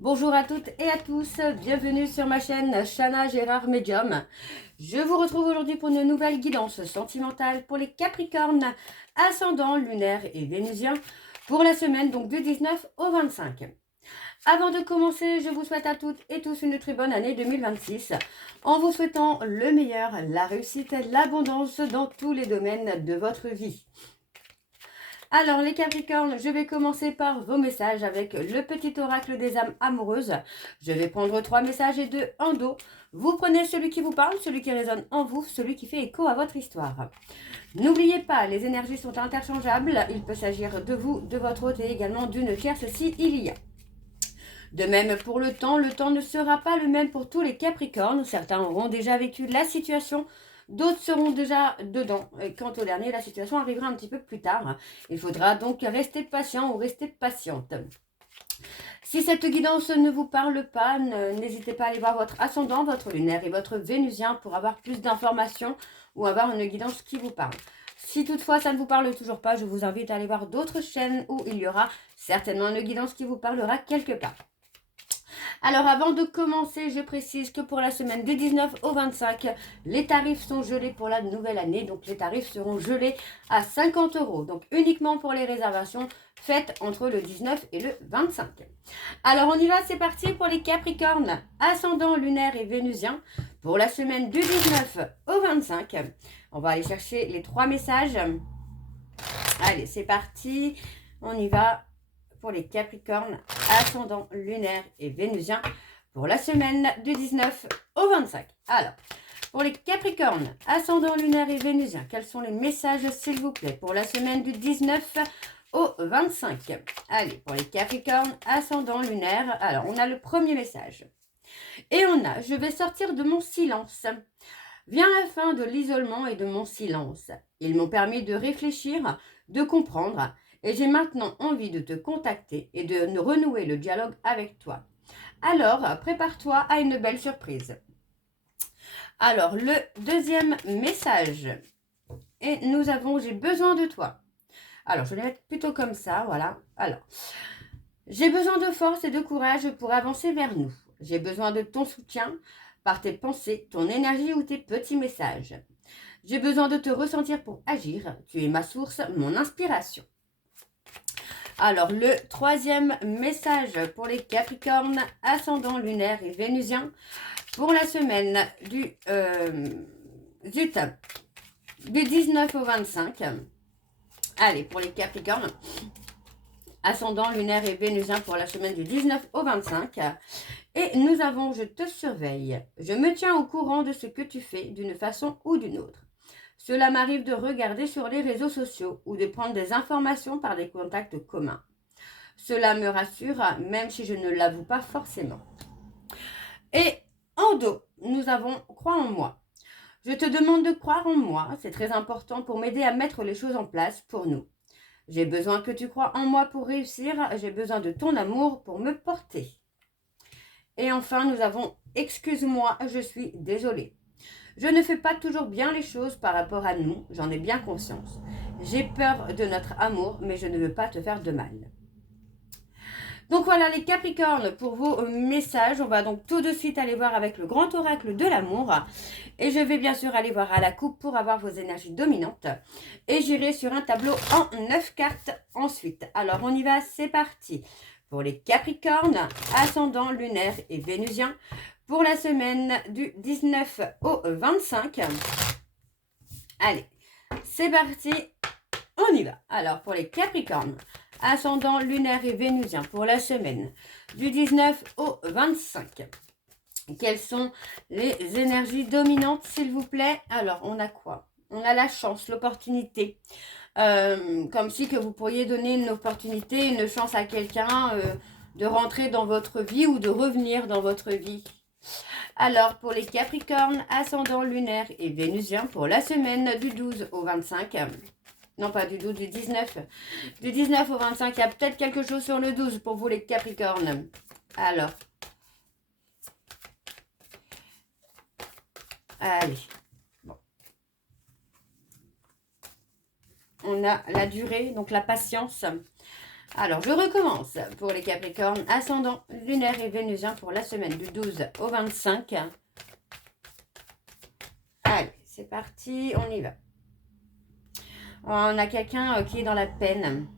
Bonjour à toutes et à tous, bienvenue sur ma chaîne Chana Gérard Medium. Je vous retrouve aujourd'hui pour une nouvelle guidance sentimentale pour les Capricornes, ascendant lunaire et vénusien, pour la semaine donc du 19 au 25. Avant de commencer, je vous souhaite à toutes et tous une très bonne année 2026, en vous souhaitant le meilleur, la réussite, l'abondance dans tous les domaines de votre vie. Alors les Capricornes, je vais commencer par vos messages avec le petit oracle des âmes amoureuses. Je vais prendre 3 messages et 2 en dos. Vous prenez celui qui vous parle, celui qui résonne en vous, celui qui fait écho à votre histoire. N'oubliez pas, les énergies sont interchangeables. Il peut s'agir de vous, de votre hôte et également d'une tierce s'il y a. De même pour le temps ne sera pas le même pour tous les Capricornes. Certains auront déjà vécu la situation, d'autres seront déjà dedans. Et quant au dernier, la situation arrivera un petit peu plus tard. Il faudra donc rester patient ou rester patiente. Si cette guidance ne vous parle pas, n'hésitez pas à aller voir votre ascendant, votre lunaire et votre vénusien pour avoir plus d'informations ou avoir une guidance qui vous parle. Si toutefois ça ne vous parle toujours pas, je vous invite à aller voir d'autres chaînes où il y aura certainement une guidance qui vous parlera quelque part. Alors avant de commencer, je précise que pour la semaine du 19 au 25, les tarifs sont gelés pour la nouvelle année. Donc les tarifs seront gelés à 50 €. Donc uniquement pour les réservations faites entre le 19 et le 25. Alors on y va, c'est parti pour les Capricornes, ascendant lunaire et vénusien. Pour la semaine du 19 au 25, on va aller chercher les 3 messages. Allez, c'est parti, on y va pour les Capricornes, ascendant lunaire et vénusien pour la semaine du 19 au 25. Alors, pour les Capricornes, ascendant lunaire et vénusien, quels sont les messages s'il vous plaît pour la semaine du 19 au 25? Allez, pour les Capricornes, ascendant lunaire, alors on a le premier message. Et on a, je vais sortir de mon silence. Vient la fin de l'isolement et de mon silence. Ils m'ont permis de réfléchir, de comprendre, et j'ai maintenant envie de te contacter et de renouer le dialogue avec toi. Alors, prépare-toi à une belle surprise. Alors, le deuxième message. Et nous avons, j'ai besoin de toi. Alors, je vais les mettre plutôt comme ça, voilà. Alors, j'ai besoin de force et de courage pour avancer vers nous. J'ai besoin de ton soutien par tes pensées, ton énergie ou tes petits messages. J'ai besoin de te ressentir pour agir. Tu es ma source, mon inspiration. Alors, le troisième message pour les Capricornes, ascendant lunaire et vénusien, pour la semaine du 19 au 25. Allez, pour les Capricornes, ascendant lunaire et vénusien pour la semaine du 19 au 25. Et nous avons, je te surveille. Je me tiens au courant de ce que tu fais d'une façon ou d'une autre. Cela m'arrive de regarder sur les réseaux sociaux ou de prendre des informations par des contacts communs. Cela me rassure, même si je ne l'avoue pas forcément. Et en dos, nous avons crois en moi. Je te demande de croire en moi, c'est très important pour m'aider à mettre les choses en place pour nous. J'ai besoin que tu crois en moi pour réussir, j'ai besoin de ton amour pour me porter. Et enfin, nous avons excuse-moi, je suis désolée. Je ne fais pas toujours bien les choses par rapport à nous, j'en ai bien conscience. J'ai peur de notre amour, mais je ne veux pas te faire de mal. Donc voilà les Capricornes pour vos messages. On va donc tout de suite aller voir avec le grand oracle de l'amour. Et je vais bien sûr aller voir à la coupe pour avoir vos énergies dominantes. Et j'irai sur un tableau en 9 cartes ensuite. Alors on y va, c'est parti. Pour les Capricornes, ascendant lunaire et vénusien, pour la semaine du 19 au 25. Allez, c'est parti, on y va. Alors pour les Capricornes, ascendant lunaire et vénusien pour la semaine du 19 au 25. Quelles sont les énergies dominantes, s'il vous plaît? Alors, on a quoi? On a la chance, l'opportunité. Comme si que vous pourriez donner une opportunité, une chance à quelqu'un de rentrer dans votre vie ou de revenir dans votre vie. Alors, pour les Capricornes, ascendant lunaire et vénusien, pour la semaine du 12 au 25, non pas du 12, du 19. Du 19 au 25, il y a peut-être quelque chose sur le 12 pour vous les Capricornes. Alors. Allez. Bon. On a la durée, donc la patience. Alors, je recommence pour les Capricornes, ascendant lunaire et vénusien pour la semaine du 12 au 25. Allez, c'est parti, on y va. On a quelqu'un qui est dans la peine.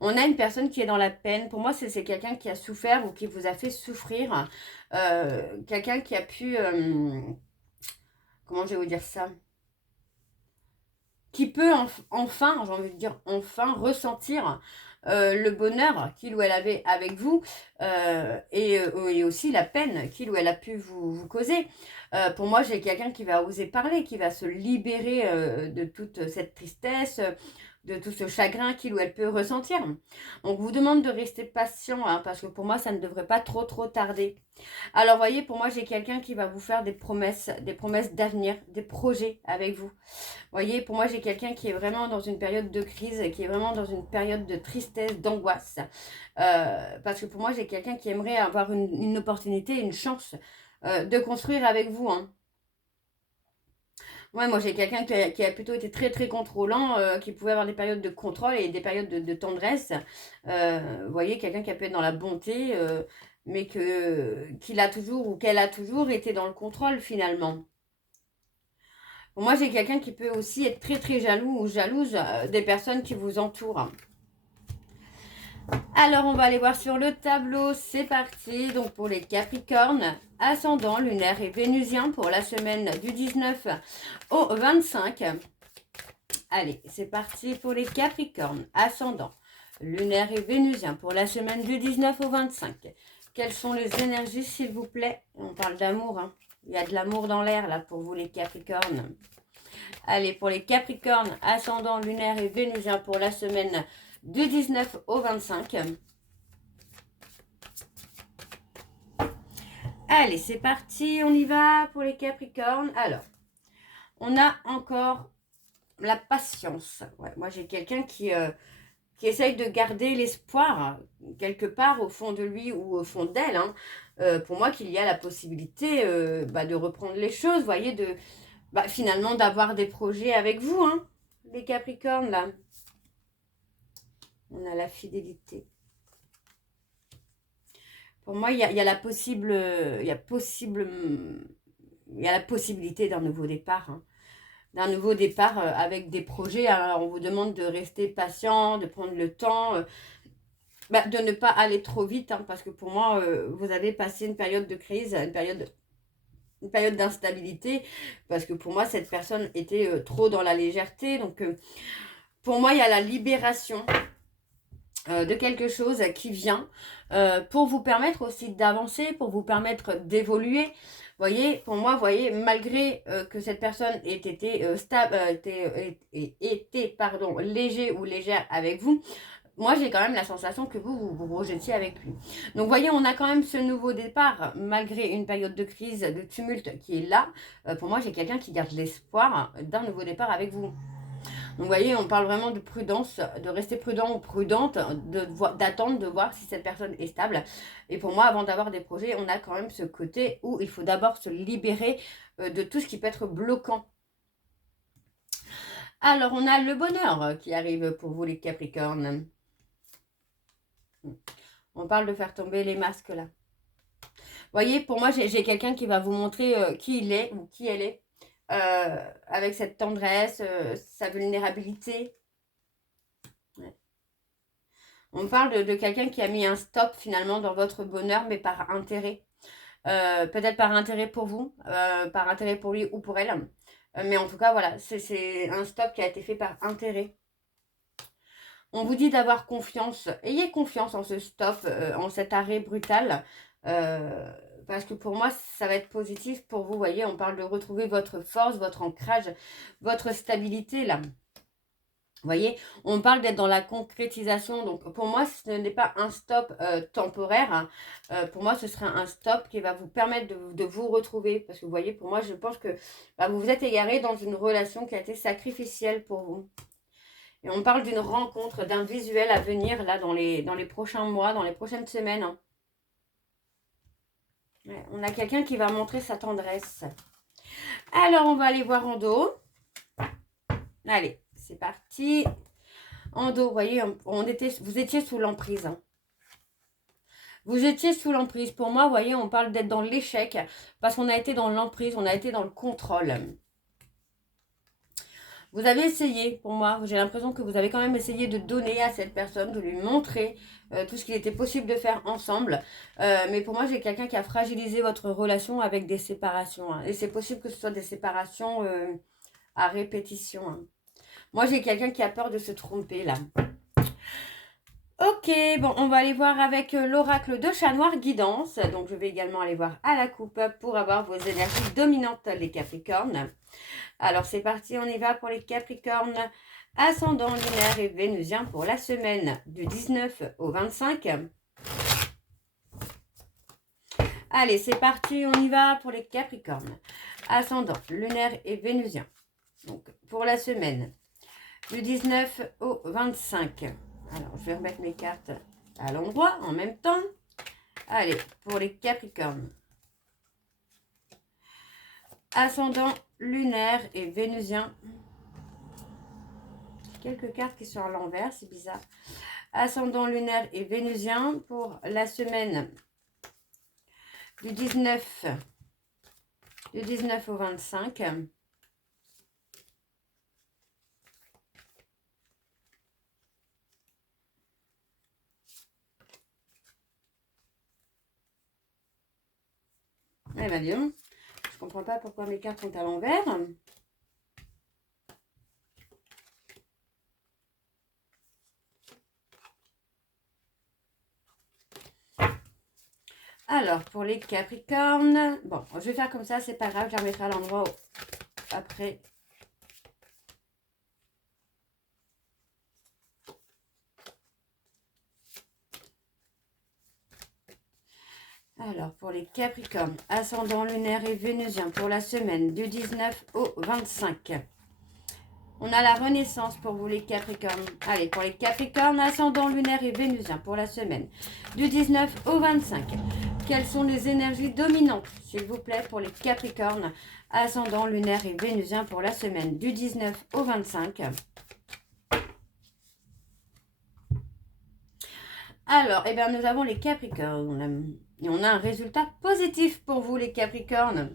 On a une personne qui est dans la peine. Pour moi, c'est quelqu'un qui a souffert ou qui vous a fait souffrir. Quelqu'un qui a pu... comment je vais vous dire ça? Qui peut enfin, j'ai envie de dire enfin, ressentir le bonheur qu'il ou elle avait avec vous et aussi la peine qu'il ou elle a pu vous causer. Pour moi, j'ai quelqu'un qui va oser parler, qui va se libérer de toute cette tristesse, de tout ce chagrin qu'il ou elle peut ressentir. On vous demande de rester patient, hein, parce que pour moi, ça ne devrait pas trop tarder. Alors, voyez, pour moi, j'ai quelqu'un qui va vous faire des promesses d'avenir, des projets avec vous. Voyez, pour moi, j'ai quelqu'un qui est vraiment dans une période de crise, qui est vraiment dans une période de tristesse, d'angoisse. Parce que pour moi, j'ai quelqu'un qui aimerait avoir une opportunité, une chance de construire avec vous. Hein. Ouais, moi, j'ai quelqu'un qui a plutôt été très contrôlant, qui pouvait avoir des périodes de contrôle et des périodes de tendresse. Vous voyez, quelqu'un qui a pu être dans la bonté, mais qu'il a toujours ou qu'elle a toujours été dans le contrôle finalement. Pour moi, j'ai quelqu'un qui peut aussi être très jaloux ou jalouse des personnes qui vous entourent. Alors, on va aller voir sur le tableau. C'est parti. Donc, pour les Capricornes, ascendant, lunaire et vénusien pour la semaine du 19 au 25. Allez, c'est parti pour les Capricornes, ascendant, lunaire et vénusien pour la semaine du 19 au 25. Quelles sont les énergies, s'il vous plaît? On parle d'amour, hein. Il y a de l'amour dans l'air, là, pour vous, les Capricornes. Allez, pour les Capricornes, ascendant, lunaire et vénusien pour la semaine du 19 au 25. Allez, c'est parti, on y va pour les Capricornes. Alors, on a encore la patience. Ouais, moi, j'ai quelqu'un qui essaye de garder l'espoir quelque part au fond de lui ou au fond d'elle. Hein. Pour moi, qu'il y a la possibilité de reprendre les choses, vous voyez, finalement d'avoir des projets avec vous, hein, les Capricornes, là. On a la fidélité. Pour moi, il y a la possibilité d'un nouveau départ, hein. D'un nouveau départ avec des projets. Alors, on vous demande de rester patient, de prendre le temps, de ne pas aller trop vite, hein, parce que pour moi, vous avez passé une période de crise, une période d'instabilité, parce que pour moi, cette personne était trop dans la légèreté. Donc, pour moi, il y a la libération de quelque chose qui vient pour vous permettre aussi d'avancer, pour vous permettre d'évoluer. Voyez, pour moi, voyez, malgré que cette personne ait été léger ou légère avec vous, moi, j'ai quand même la sensation que vous rejetiez avec lui. Donc, voyez, on a quand même ce nouveau départ, malgré une période de crise, de tumulte qui est là. Pour moi, j'ai quelqu'un qui garde l'espoir d'un nouveau départ avec vous. Donc, vous voyez, on parle vraiment de prudence, de rester prudent ou prudente, d'attendre, de voir si cette personne est stable. Et pour moi, avant d'avoir des projets, on a quand même ce côté où il faut d'abord se libérer de tout ce qui peut être bloquant. Alors, on a le bonheur qui arrive pour vous, les Capricornes. On parle de faire tomber les masques, là. Vous voyez, pour moi, j'ai quelqu'un qui va vous montrer qui il est ou qui elle est. Avec cette tendresse, sa vulnérabilité. Ouais. On parle de quelqu'un qui a mis un stop finalement dans votre bonheur, mais par intérêt. Peut-être par intérêt pour vous, par intérêt pour lui ou pour elle. Mais en tout cas, voilà, c'est un stop qui a été fait par intérêt. On vous dit d'avoir confiance. Ayez confiance en ce stop, en cet arrêt brutal. Parce que pour moi, ça va être positif pour vous. Vous voyez, on parle de retrouver votre force, votre ancrage, votre stabilité là. Vous voyez, on parle d'être dans la concrétisation. Donc, pour moi, ce n'est pas un stop temporaire. Hein. Pour moi, ce sera un stop qui va vous permettre de vous retrouver. Parce que vous voyez, pour moi, je pense que vous vous êtes égaré dans une relation qui a été sacrificielle pour vous. Et on parle d'une rencontre, d'un visuel à venir là dans les prochains mois, dans les prochaines semaines. Hein. Ouais, on a quelqu'un qui va montrer sa tendresse. Alors, on va aller voir en dos. Allez, c'est parti. en dos. Vous voyez, vous étiez sous l'emprise. Hein. Vous étiez sous l'emprise. Pour moi, vous voyez, on parle d'être dans l'échec parce qu'on a été dans l'emprise, on a été dans le contrôle. Vous avez essayé, pour moi, j'ai l'impression que vous avez quand même essayé de donner à cette personne, de lui montrer tout ce qu'il était possible de faire ensemble. Mais pour moi, j'ai quelqu'un qui a fragilisé votre relation avec des séparations. Hein. Et c'est possible que ce soit des séparations à répétition. Hein. Moi, j'ai quelqu'un qui a peur de se tromper, là. Ok, bon, on va aller voir avec l'oracle de chat noir guidance. Donc, je vais également aller voir à la coupe pour avoir vos énergies dominantes, les Capricornes. Alors, c'est parti, on y va pour les Capricornes. Ascendant lunaire et vénusien pour la semaine du 19 au 25. Allez, c'est parti, on y va pour les Capricornes. Ascendant lunaire et vénusien. Donc, pour la semaine du 19 au 25. Alors, je vais remettre mes cartes à l'endroit en même temps. Allez, pour les Capricornes. Ascendant lunaire et vénusien. Quelques cartes qui sont à l'envers, c'est bizarre. Ascendant lunaire et vénusien pour la semaine du 19 au 25. Eh bien, dis donc, je comprends pas pourquoi mes cartes sont à l'envers. Alors, pour les Capricornes, bon, je vais faire comme ça, c'est pas grave, je la remettrai à l'endroit après. Alors, pour les Capricornes, ascendant lunaire et vénusien pour la semaine du 19 au 25. On a la renaissance pour vous les Capricornes. Allez, pour les Capricornes, ascendant lunaire et vénusien pour la semaine du 19 au 25. Quelles sont les énergies dominantes, s'il vous plaît, pour les Capricornes, ascendant lunaire et vénusien pour la semaine du 19 au 25. Alors, eh bien, nous avons les Capricornes. Et on a un résultat positif pour vous, les Capricornes.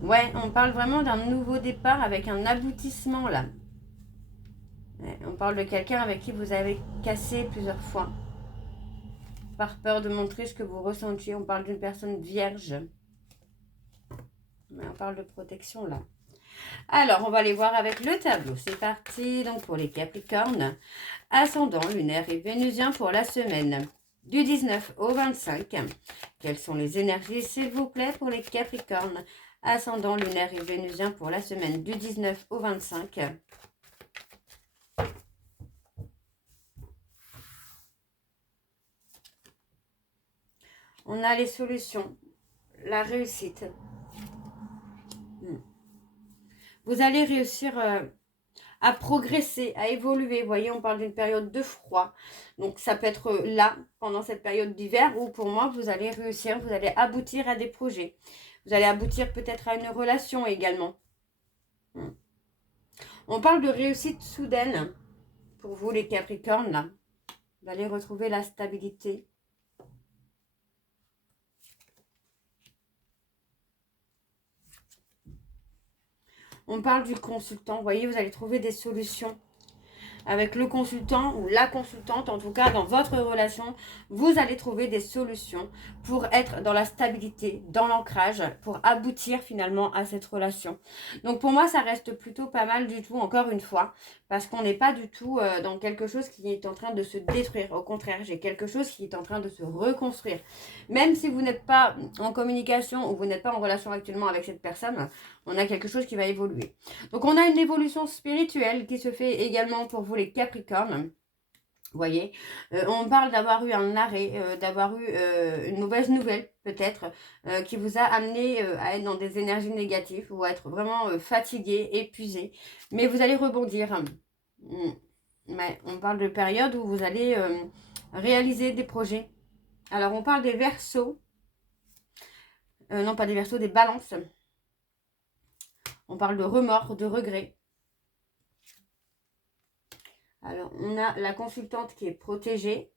Ouais, on parle vraiment d'un nouveau départ avec un aboutissement, là. Ouais, on parle de quelqu'un avec qui vous avez cassé plusieurs fois. Par peur de montrer ce que vous ressentiez. On parle d'une personne vierge. Mais on parle de protection, là. Alors, on va aller voir avec le tableau. C'est parti, donc, pour les Capricornes. Ascendant lunaire et vénusien pour la semaine du 19 au 25. Quelles sont les énergies, s'il vous plaît, pour les Capricornes? Ascendant lunaire et vénusien pour la semaine du 19 au 25. On a les solutions, la réussite. Vous allez réussir à progresser, à évoluer. Vous voyez, on parle d'une période de froid. Donc, ça peut être là, pendant cette période d'hiver, où pour moi, vous allez réussir, vous allez aboutir à des projets. Vous allez aboutir peut-être à une relation également. On parle de réussite soudaine pour vous, les Capricornes, là. Vous allez retrouver la stabilité. On parle du consultant. Vous voyez, vous allez trouver des solutions avec le consultant ou la consultante, en tout cas dans votre relation, vous allez trouver des solutions pour être dans la stabilité, dans l'ancrage, pour aboutir finalement à cette relation. Donc pour moi, ça reste plutôt pas mal du tout, encore une fois, parce qu'on n'est pas du tout dans quelque chose qui est en train de se détruire. Au contraire, j'ai quelque chose qui est en train de se reconstruire. Même si vous n'êtes pas en communication ou vous n'êtes pas en relation actuellement avec cette personne, on a quelque chose qui va évoluer. Donc on a une évolution spirituelle qui se fait également pour vous les Capricornes. Vous voyez, on parle d'avoir eu un arrêt, d'avoir eu une mauvaise nouvelle peut-être, qui vous a amené à être dans des énergies négatives ou à être vraiment fatigué, épuisé. Mais vous allez rebondir. Mais on parle de période où vous allez réaliser des projets. Alors on parle des Verseaux. Non, pas des Verseaux, des Balances. On parle de remords, de regrets. Alors, on a la consultante qui est protégée.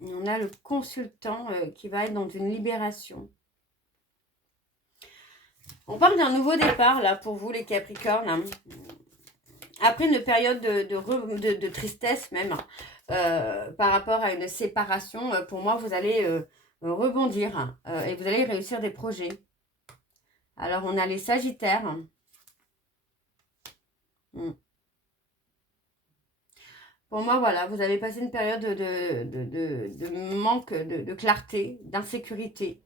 Et on a le consultant qui va être dans une libération. On parle d'un nouveau départ, là, pour vous, les Capricornes. Hein. Après une période de tristesse, même, par rapport à une séparation, pour moi, vous allez rebondir et vous allez réussir des projets. Alors, on a les Sagittaires. Pour moi, voilà, vous avez passé une période de manque de clarté, d'insécurité.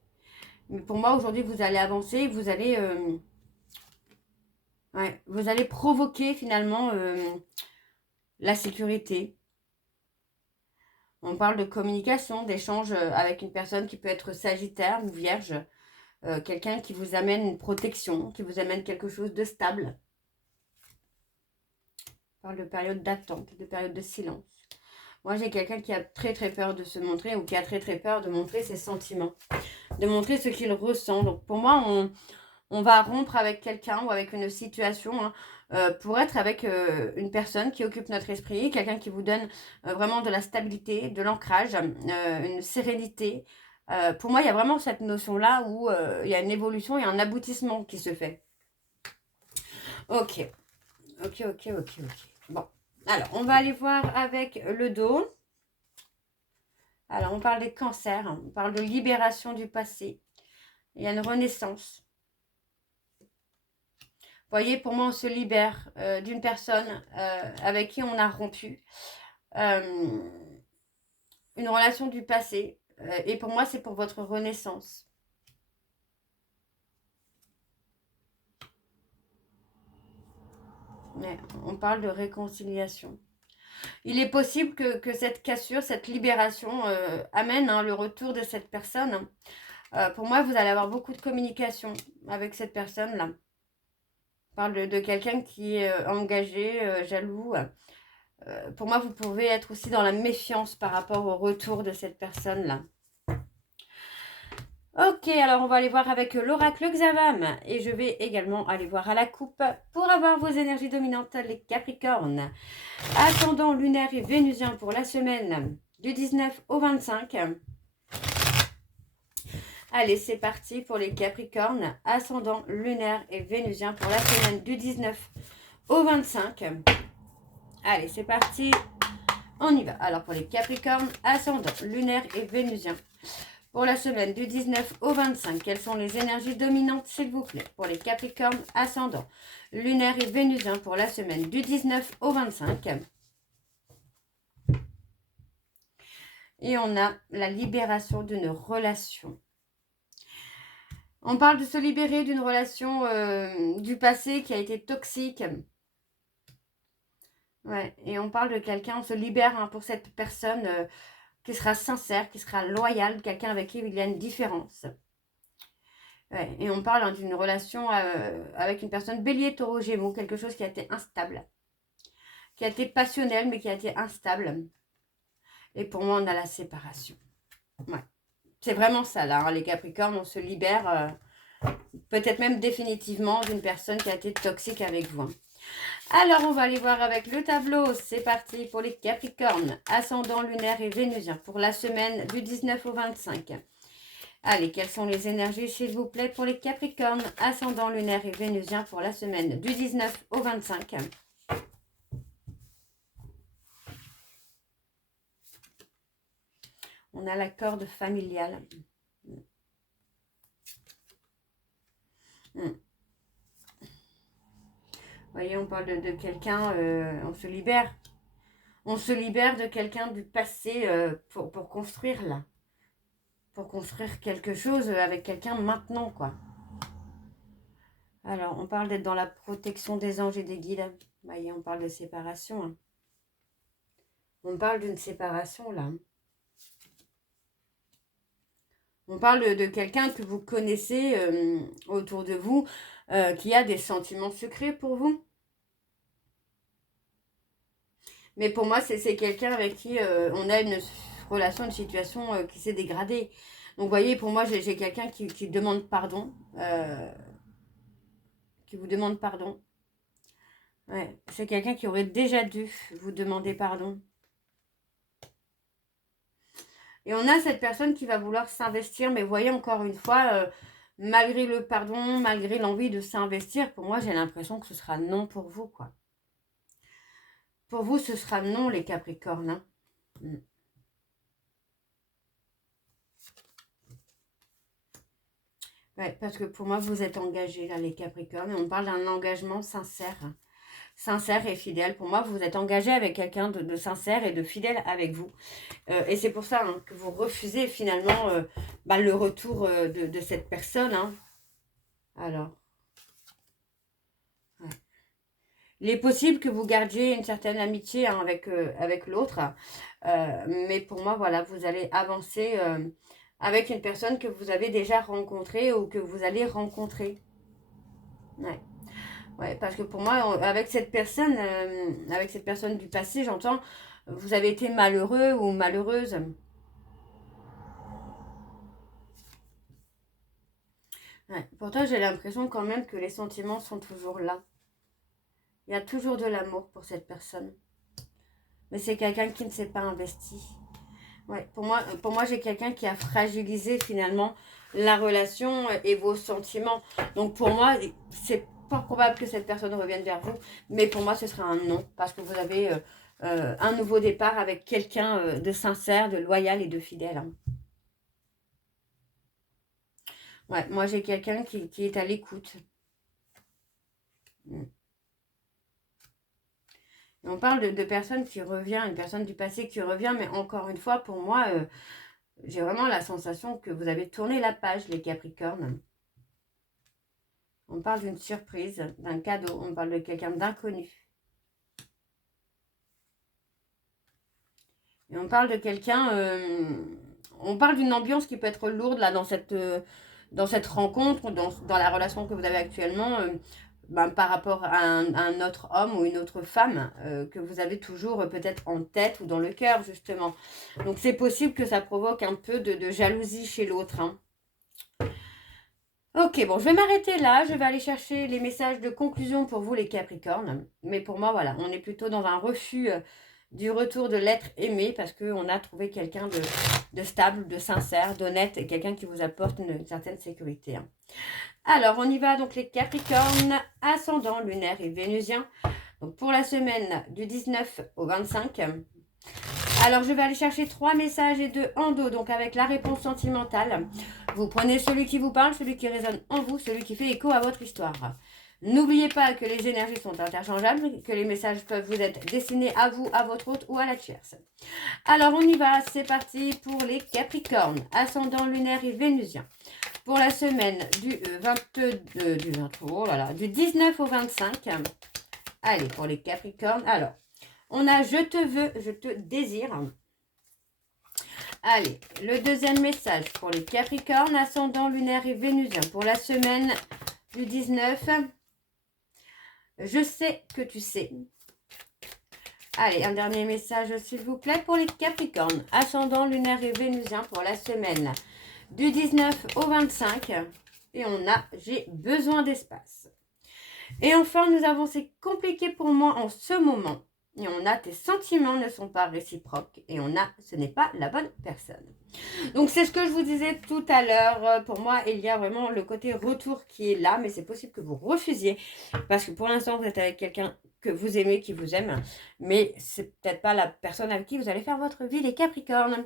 Mais pour moi, aujourd'hui, vous allez avancer, vous allez provoquer finalement la sécurité. On parle de communication, d'échange avec une personne qui peut être Sagittaire ou Vierge. Quelqu'un qui vous amène une protection, qui vous amène quelque chose de stable. On parle de période d'attente, de période de silence. Moi, j'ai quelqu'un qui a très très peur de se montrer ou qui a très très peur de montrer ses sentiments, de montrer ce qu'il ressent. Donc pour moi, on va rompre avec quelqu'un ou avec une situation pour être avec une personne qui occupe notre esprit, quelqu'un qui vous donne vraiment de la stabilité, de l'ancrage, une sérénité. Pour moi, il y a vraiment cette notion-là où il y a une évolution et un aboutissement qui se fait. Ok. Bon. Alors, on va aller voir avec le dos. Alors, on parle des cancers, on parle de libération du passé. Il y a une renaissance. Vous voyez, pour moi, on se libère d'une personne avec qui on a rompu. Une relation du passé. Et pour moi, c'est pour votre renaissance. Mais on parle de réconciliation. Il est possible que cette cassure, cette libération amène le retour de cette personne. Pour moi, vous allez avoir beaucoup de communication avec cette personne-là. On parle de quelqu'un qui est engagé, jaloux. Pour moi, vous pouvez être aussi dans la méfiance par rapport au retour de cette personne-là. Ok, alors on va aller voir avec l'oracle Xavam. Et je vais également aller voir à la coupe pour avoir vos énergies dominantes, les Capricornes. Ascendant lunaire et vénusien pour la semaine du 19 au 25. Allez, c'est parti pour les Capricornes. Ascendant lunaire et vénusien pour la semaine du 19 au 25. Allez, c'est parti. On y va. Alors, pour les Capricornes, ascendant lunaire et vénusien. Pour la semaine du 19 au 25, quelles sont les énergies dominantes, s'il vous plaît? Pour les Capricornes, ascendant lunaire et vénusien pour la semaine du 19 au 25. Et on a la libération d'une relation. On parle de se libérer d'une relation du passé qui a été toxique. Ouais, et on parle de quelqu'un, on se libère pour cette personne qui sera sincère, qui sera loyale, quelqu'un avec qui il y a une différence. Ouais, et on parle d'une relation avec une personne bélier, taureau, gémeaux, quelque chose qui a été instable, qui a été passionnel, mais qui a été instable. Et pour moi, on a la séparation. Ouais. C'est vraiment ça, là, les Capricornes, on se libère peut-être même définitivement d'une personne qui a été toxique avec vous. Alors, on va aller voir avec le tableau. C'est parti pour les Capricornes, ascendant lunaire et vénusien pour la semaine du 19 au 25. Allez, quelles sont les énergies, s'il vous plaît, pour les Capricornes, ascendant lunaire et vénusien pour la semaine du 19 au 25. On a la corde familiale. Vous voyez, on parle de quelqu'un, on se libère. On se libère de quelqu'un du passé pour construire là. Pour construire quelque chose avec quelqu'un maintenant, quoi. Alors, on parle d'être dans la protection des anges et des guides. Vous voyez, on parle de séparation. Hein. On parle d'une séparation, là. On parle de quelqu'un que vous connaissez autour de vous, qui a des sentiments secrets pour vous. Mais pour moi, c'est quelqu'un avec qui on a une relation, une situation qui s'est dégradée. Donc, vous voyez, pour moi, j'ai quelqu'un qui demande pardon. Qui vous demande pardon. Ouais, c'est quelqu'un qui aurait déjà dû vous demander pardon. Et on a cette personne qui va vouloir s'investir, mais voyez, encore une fois, malgré le pardon, malgré l'envie de s'investir, pour moi, j'ai l'impression que ce sera non pour vous, quoi. Pour vous, ce sera non, les Capricornes. Hein. Mm. Ouais, parce que pour moi, vous êtes engagés, là, les Capricornes. Et on parle d'un engagement sincère. Sincère et fidèle. Pour moi, vous êtes engagé avec quelqu'un de sincère et de fidèle avec vous. Et c'est pour ça que vous refusez finalement le retour de cette personne. Hein. Alors, ouais. Il est possible que vous gardiez une certaine amitié avec l'autre. Mais pour moi, voilà, vous allez avancer avec une personne que vous avez déjà rencontrée ou que vous allez rencontrer. Ouais. Ouais, parce que pour moi, avec cette personne du passé, j'entends, vous avez été malheureux ou malheureuse. Ouais. Pourtant, j'ai l'impression quand même que les sentiments sont toujours là. Il y a toujours de l'amour pour cette personne. Mais c'est quelqu'un qui ne s'est pas investi. Ouais, pour moi j'ai quelqu'un qui a fragilisé finalement la relation et vos sentiments. Donc pour moi, c'est pas probable que cette personne revienne vers vous. Mais pour moi, ce sera un non. Parce que vous avez un nouveau départ avec quelqu'un de sincère, de loyal et de fidèle. Hein. Ouais, moi j'ai quelqu'un qui est à l'écoute. Mm. Et on parle de personnes qui revient, une personne du passé qui revient, mais encore une fois, pour moi, j'ai vraiment la sensation que vous avez tourné la page, les Capricornes. On parle d'une surprise, d'un cadeau, on parle de quelqu'un d'inconnu. Et on parle de quelqu'un, on parle d'une ambiance qui peut être lourde là dans cette rencontre, dans la relation que vous avez actuellement, par rapport à un autre homme ou une autre femme que vous avez toujours peut-être en tête ou dans le cœur justement. Donc c'est possible que ça provoque un peu de jalousie chez l'autre. Hein. Ok, bon, je vais m'arrêter là. Je vais aller chercher les messages de conclusion pour vous, les Capricornes. Mais pour moi, voilà, on est plutôt dans un refus du retour de l'être aimé parce qu'on a trouvé quelqu'un de stable, de sincère, d'honnête et quelqu'un qui vous apporte une certaine sécurité. Hein. Alors, on y va donc, les Capricornes, ascendant lunaire et vénusien. Donc, pour la semaine du 19 au 25. Alors, je vais aller chercher 3 messages et 2 en dos, donc avec la réponse sentimentale. Vous prenez celui qui vous parle, celui qui résonne en vous, celui qui fait écho à votre histoire. N'oubliez pas que les énergies sont interchangeables, que les messages peuvent vous être destinés à vous, à votre hôte ou à la tierce. Alors, on y va, c'est parti pour les Capricornes, ascendant lunaire et vénusien. Pour la semaine du 19 au 25. Allez, pour les Capricornes, alors, on a « Je te veux, je te désire ». Allez, le deuxième message pour les Capricornes, ascendant lunaire et vénusien. Pour la semaine du 19, je sais que tu sais. Allez, un dernier message s'il vous plaît pour les Capricornes, ascendant lunaire et vénusien pour la semaine du 19 au 25. Et on a « J'ai besoin d'espace ». Et enfin, nous avons « C'est compliqué pour moi en ce moment ». Et on a « Tes sentiments ne sont pas réciproques ». Et on a « Ce n'est pas la bonne personne ». Donc, c'est ce que je vous disais tout à l'heure. Pour moi, il y a vraiment le côté retour qui est là. Mais c'est possible que vous refusiez. Parce que pour l'instant, vous êtes avec quelqu'un que vous aimez, qui vous aime. Mais c'est peut-être pas la personne avec qui vous allez faire votre vie, les Capricornes.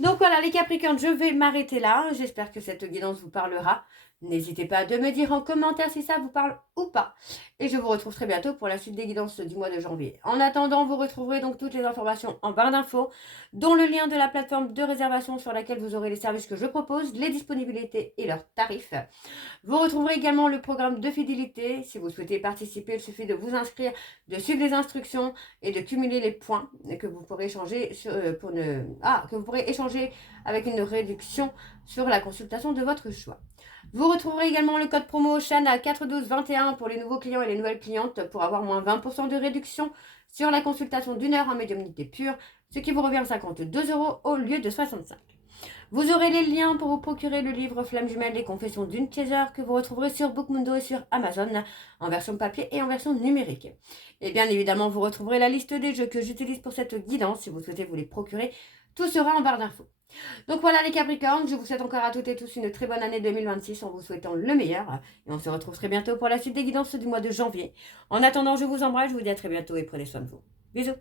Donc voilà, les Capricornes, je vais m'arrêter là. J'espère que cette guidance vous parlera. N'hésitez pas de me dire en commentaire si ça vous parle ou pas. Et je vous retrouve très bientôt pour la suite des guidances du mois de janvier. En attendant, vous retrouverez donc toutes les informations en barre d'infos, dont le lien de la plateforme de réservation sur laquelle vous aurez les services que je propose, les disponibilités et leurs tarifs. Vous retrouverez également le programme de fidélité. Si vous souhaitez participer, il suffit de vous inscrire, de suivre les instructions et de cumuler les points que vous pourrez échanger que vous pourrez échanger avec une réduction sur la consultation de votre choix. Vous retrouverez également le code promo Chana 41221 pour les nouveaux clients et les nouvelles clientes pour avoir moins 20% de réduction sur la consultation d'1 heure en médiumnité pure, ce qui vous revient à 52 € au lieu de 65. Vous aurez les liens pour vous procurer le livre Flamme jumelle des confessions d'une chaser que vous retrouverez sur Bookmundo et sur Amazon en version papier et en version numérique. Et bien évidemment, vous retrouverez la liste des jeux que j'utilise pour cette guidance si vous souhaitez vous les procurer. Tout sera en barre d'infos. Donc voilà les Capricornes, je vous souhaite encore à toutes et tous une très bonne année 2026 en vous souhaitant le meilleur. Et on se retrouve très bientôt pour la suite des guidances du mois de janvier. En attendant, je vous embrasse, je vous dis à très bientôt et prenez soin de vous. Bisous.